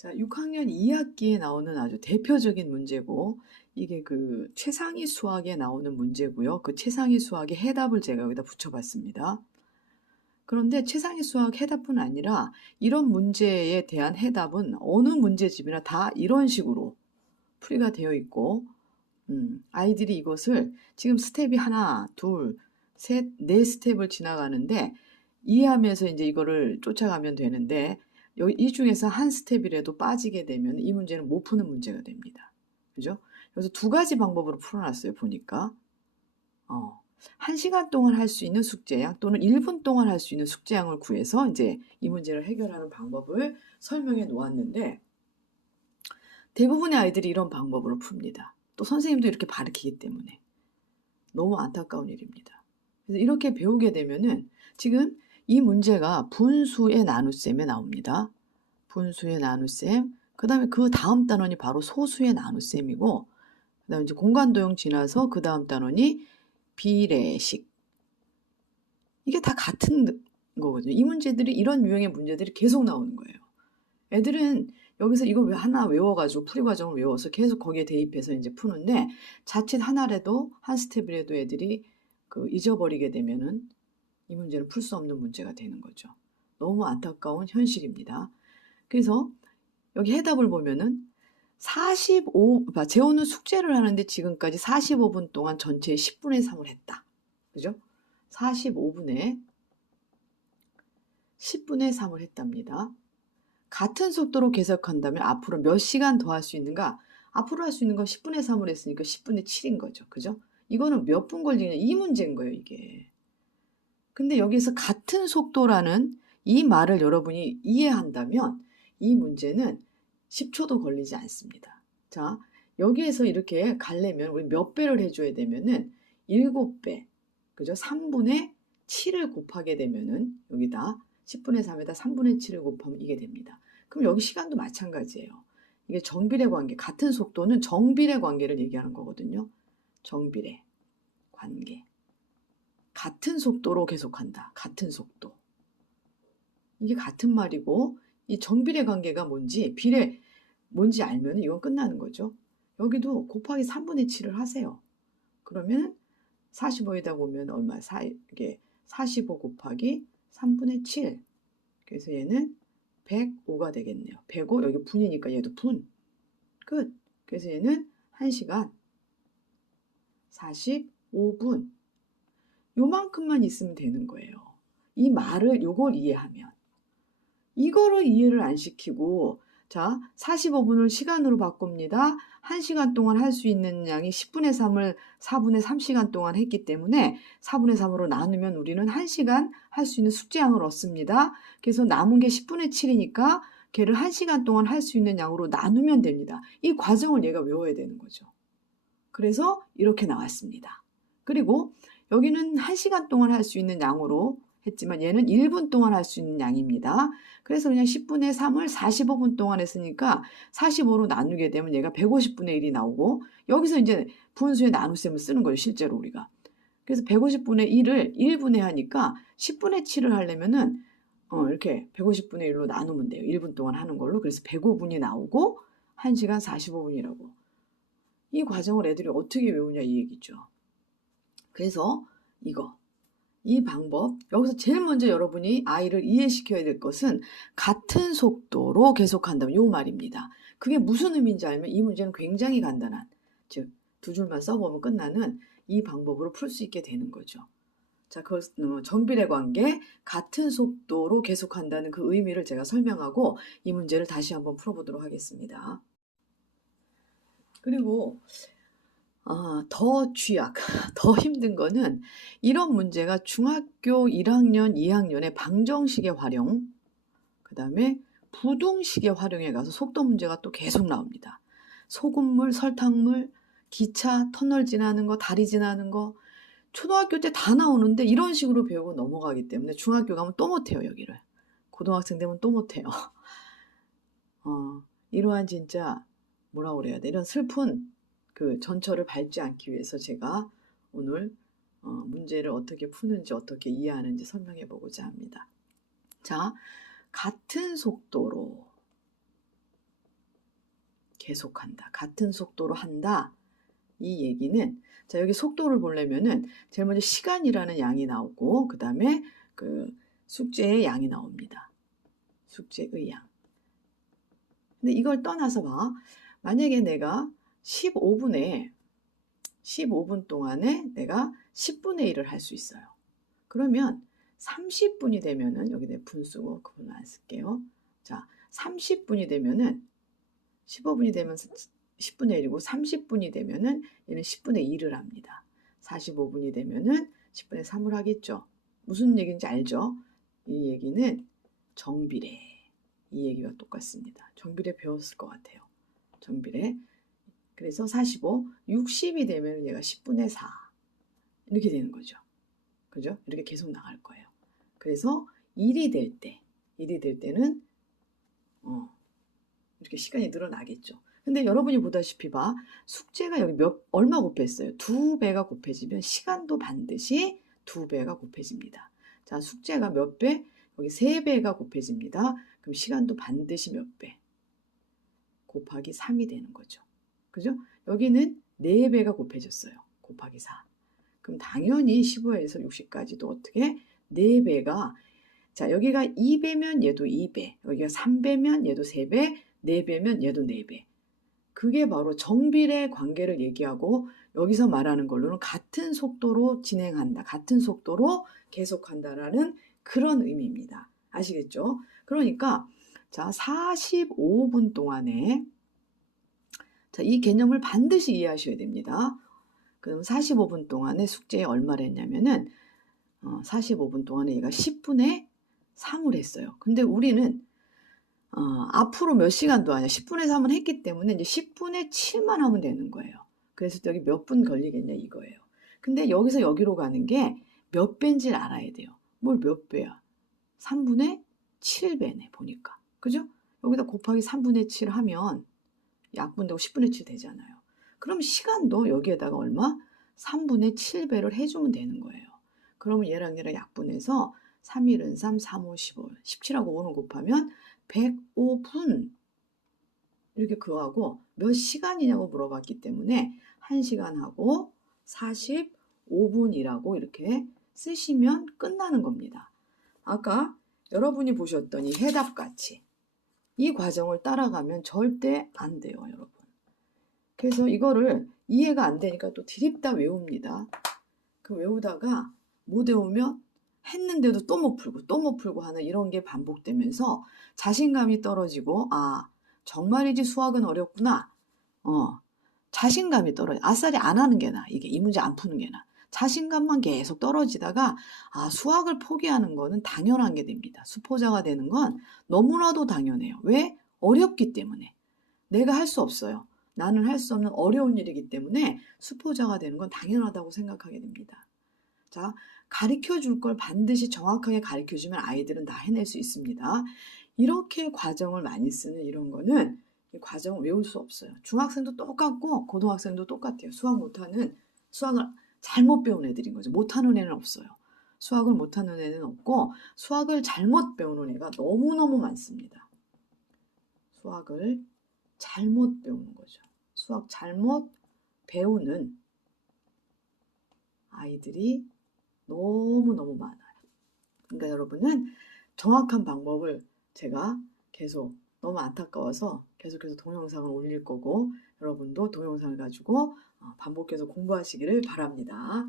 자, 6학년 2학기에 나오는 아주 대표적인 문제고, 이게 그 최상위 수학에 나오는 문제고요. 그 최상위 수학의 해답을 제가 여기다 붙여봤습니다. 그런데 최상위 수학 해답뿐 아니라 이런 문제에 대한 해답은 어느 문제집이나 다 이런 식으로 풀이가 되어 있고, 아이들이 이것을 지금 스텝이 하나, 둘, 셋, 네 스텝을 지나가는데 이해하면서 이제 이거를 쫓아가면 되는데, 이 중에서 한 스텝이라도 빠지게 되면 이 문제는 못 푸는 문제가 됩니다. 그죠? 그래서 두 가지 방법으로 풀어놨어요, 보니까. 1시간 동안 할 수 있는 숙제양 또는 1분 동안 할 수 있는 숙제양을 구해서 이제 이 문제를 해결하는 방법을 설명해 놓았는데, 대부분의 아이들이 이런 방법으로 풉니다. 또 선생님도 이렇게 가르치기 때문에. 너무 안타까운 일입니다. 그래서 이렇게 배우게 되면은 지금 이 문제가 분수의 나눗셈에 나옵니다. 분수의 나눗셈. 그 다음에 그 다음 단원이 바로 소수의 나눗셈이고, 그 다음에 이제 공간도형 지나서 그 다음 단원이 비례식. 이게 다 같은 거거든요. 이 문제들이, 이런 유형의 문제들이 계속 나오는 거예요. 애들은 여기서 이거 왜 하나 외워가지고 풀이 과정을 외워서 계속 거기에 대입해서 이제 푸는데, 자칫 하나라도 한 스텝이라도 애들이 잊어버리게 되면은 이 문제는 풀 수 없는 문제가 되는 거죠. 너무 안타까운 현실입니다. 그래서 여기 해답을 보면은 재호는 숙제를 하는데 지금까지 45분 동안 전체의 10분의 3을 했다. 그죠? 45분에 10분의 3을 했답니다. 같은 속도로 계속한다면 앞으로 몇 시간 더 할 수 있는가? 앞으로 할 수 있는 건 10분의 3을 했으니까 10분의 7인 거죠. 그죠? 이거는 몇 분 걸리냐? 이 문제인 거예요, 이게. 근데 여기서 같은 속도라는 이 말을 여러분이 이해한다면 이 문제는 10초도 걸리지 않습니다. 자, 여기에서 이렇게 가려면 우리 몇 배를 해줘야 되면은 7배, 그죠? 3분의 7을 곱하게 되면은 여기다 10분의 3에다 3분의 7을 곱하면 이게 됩니다. 그럼 여기 시간도 마찬가지예요. 이게 정비례 관계, 같은 속도는 정비례 관계를 얘기하는 거거든요. 정비례 관계. 같은 속도로 계속한다. 같은 속도. 이게 같은 말이고, 이 정비례 관계가 뭔지, 비례 뭔지 알면 이건 끝나는 거죠. 여기도 곱하기 3분의 7을 하세요. 그러면 45에다 보면 얼마? 이게 45 곱하기 3분의 7. 그래서 얘는 105가 되겠네요. 105, 여기 분이니까 얘도 분. 끝. 그래서 얘는 1시간 45분. 요만큼만 있으면 되는 거예요. 이 말을, 요걸 이해하면. 이거를 이해를 안 시키고, 자, 45분을 시간으로 바꿉니다. 1시간 동안 할 수 있는 양이 10분의 3을 4분의 3시간 동안 했기 때문에 4분의 3으로 나누면 우리는 1시간 할 수 있는 숙제양을 얻습니다. 그래서 남은 게 10분의 7이니까 걔를 1시간 동안 할 수 있는 양으로 나누면 됩니다. 이 과정을 얘가 외워야 되는 거죠. 그래서 이렇게 나왔습니다. 그리고 여기는 1시간 동안 할 수 있는 양으로 했지만 얘는 1분 동안 할 수 있는 양입니다. 그래서 그냥 10분의 3을 45분 동안 했으니까 45로 나누게 되면 얘가 150분의 1이 나오고, 여기서 이제 분수의 나눗셈을 쓰는 거예요, 실제로 우리가. 그래서 150분의 1을 1분에 하니까 10분의 7을 하려면은 이렇게 150분의 1로 나누면 돼요. 1분 동안 하는 걸로. 그래서 105분이 나오고 1시간 45분이라고. 이 과정을 애들이 어떻게 외우냐 이 얘기죠. 그래서 이 방법, 여기서 제일 먼저 여러분이 아이를 이해시켜야 될 것은 같은 속도로 계속한다면 요 말입니다. 그게 무슨 의미인지 알면 이 문제는 굉장히 간단한, 즉 두 줄만 써보면 끝나는 이 방법으로 풀 수 있게 되는 거죠. 자, 그걸 정비례 관계, 같은 속도로 계속한다는 그 의미를 제가 설명하고 이 문제를 다시 한번 풀어보도록 하겠습니다. 그리고 더 쥐약, 더 힘든 거는 이런 문제가 중학교 1학년, 2학년의 방정식의 활용, 그 다음에 부등식의 활용에 가서 속도 문제가 또 계속 나옵니다. 소금물, 설탕물, 기차, 터널 지나는 거, 다리 지나는 거, 초등학교 때 다 나오는데 이런 식으로 배우고 넘어가기 때문에 중학교 가면 또 못해요, 여기를. 고등학생 되면 또 못해요. 이러한 진짜 뭐라 그래야 돼? 이런 슬픈 그 전철을 밟지 않기 위해서 제가 오늘 문제를 어떻게 푸는지 어떻게 이해하는지 설명해 보고자 합니다. 자, 같은 속도로 계속한다. 같은 속도로 한다. 이 얘기는 자 여기 속도를 보려면은 제일 먼저 시간이라는 양이 나오고 그 다음에 그 숙제의 양이 나옵니다. 숙제의 양. 근데 이걸 떠나서 봐. 만약에 내가 15분 동안에 내가 10분의 1을 할 수 있어요. 그러면 30분이 되면은 여기 내 분 쓰고 그 분 안 쓸게요. 자, 30분이 되면은 15분이 되면 10분의 1이고 30분이 되면은 얘는 10분의 1을 합니다. 45분이 되면은 10분의 3을 하겠죠. 무슨 얘기인지 알죠? 이 얘기는 정비례. 이 얘기가 똑같습니다. 정비례 배웠을 것 같아요. 정비례. 그래서 45, 60이 되면 얘가 10분의 4 이렇게 되는 거죠. 그죠? 이렇게 계속 나갈 거예요. 그래서 1이 될 때는 이렇게 시간이 늘어나겠죠. 근데 여러분이 보다시피 봐. 숙제가 여기 얼마 곱했어요? 2배가 곱해지면 시간도 반드시 2배가 곱해집니다. 자, 숙제가 몇 배? 여기 3배가 곱해집니다. 그럼 시간도 반드시 몇 배? 곱하기 3이 되는 거죠. 그죠? 여기는 4배가 곱해졌어요. 곱하기 4. 그럼 당연히 15에서 60까지도 어떻게? 4배가 자 여기가 2배면 얘도 2배, 여기가 3배면 얘도 3배, 4배면 얘도 4배. 그게 바로 정비례 관계를 얘기하고 여기서 말하는 걸로는 같은 속도로 진행한다. 같은 속도로 계속한다라는 그런 의미입니다. 아시겠죠? 그러니까 자 45분 동안에 자, 이 개념을 반드시 이해하셔야 됩니다. 그럼 45분 동안에 숙제에 얼마를 했냐면은 45분 동안에 얘가 10분의 3을 했어요. 근데 우리는 앞으로 몇 시간도 아니야. 10분의 3은 했기 때문에 이제 10분의 7만 하면 되는 거예요. 그래서 여기 몇 분 걸리겠냐 이거예요. 근데 여기서 여기로 가는 게 몇 배인지를 알아야 돼요. 뭘 몇 배야? 3분의 7배네 보니까. 그죠? 여기다 곱하기 3분의 7 하면 약분되고 10분의 7 되잖아요. 그럼 시간도 여기에다가 얼마? 3분의 7배를 해주면 되는 거예요. 그러면 얘랑 약분해서 3일은 3, 3, 5, 15, 17하고 5는 곱하면 105분 이렇게 그거하고 몇 시간이냐고 물어봤기 때문에 1시간하고 45분이라고 이렇게 쓰시면 끝나는 겁니다. 아까 여러분이 보셨던 이 해답같이 이 과정을 따라가면 절대 안 돼요, 여러분. 그래서 이거를 이해가 안 되니까 또 드립다 외웁니다. 그 외우다가 못 외우면 했는데도 또 못 풀고 하는 이런 게 반복되면서 자신감이 떨어지고 아 정말이지 수학은 어렵구나. 자신감이 떨어져. 아싸리 안 하는 게 나아. 이게 이 문제 안 푸는 게 나아. 자신감만 계속 떨어지다가 아 수학을 포기하는 거는 당연한 게 됩니다. 수포자가 되는 건 너무나도 당연해요. 왜? 어렵기 때문에. 내가 할 수 없어요. 나는 할 수 없는 어려운 일이기 때문에 수포자가 되는 건 당연하다고 생각하게 됩니다. 자, 가르쳐 줄 걸 반드시 정확하게 가르쳐 주면 아이들은 다 해낼 수 있습니다. 이렇게 과정을 많이 쓰는 이런 거는 이 과정을 외울 수 없어요. 중학생도 똑같고 고등학생도 똑같아요. 수학을 잘못 배운 애들인 거죠. 못하는 애는 없어요. 수학을 못하는 애는 없고 수학을 잘못 배우는 애가 너무너무 많습니다. 수학을 잘못 배우는 거죠. 수학 잘못 배우는 아이들이 너무너무 많아요. 그러니까 여러분은 정확한 방법을 제가 계속 너무 안타까워서 계속해서 동영상을 올릴 거고 여러분도 동영상을 가지고 반복해서 공부하시기를 바랍니다.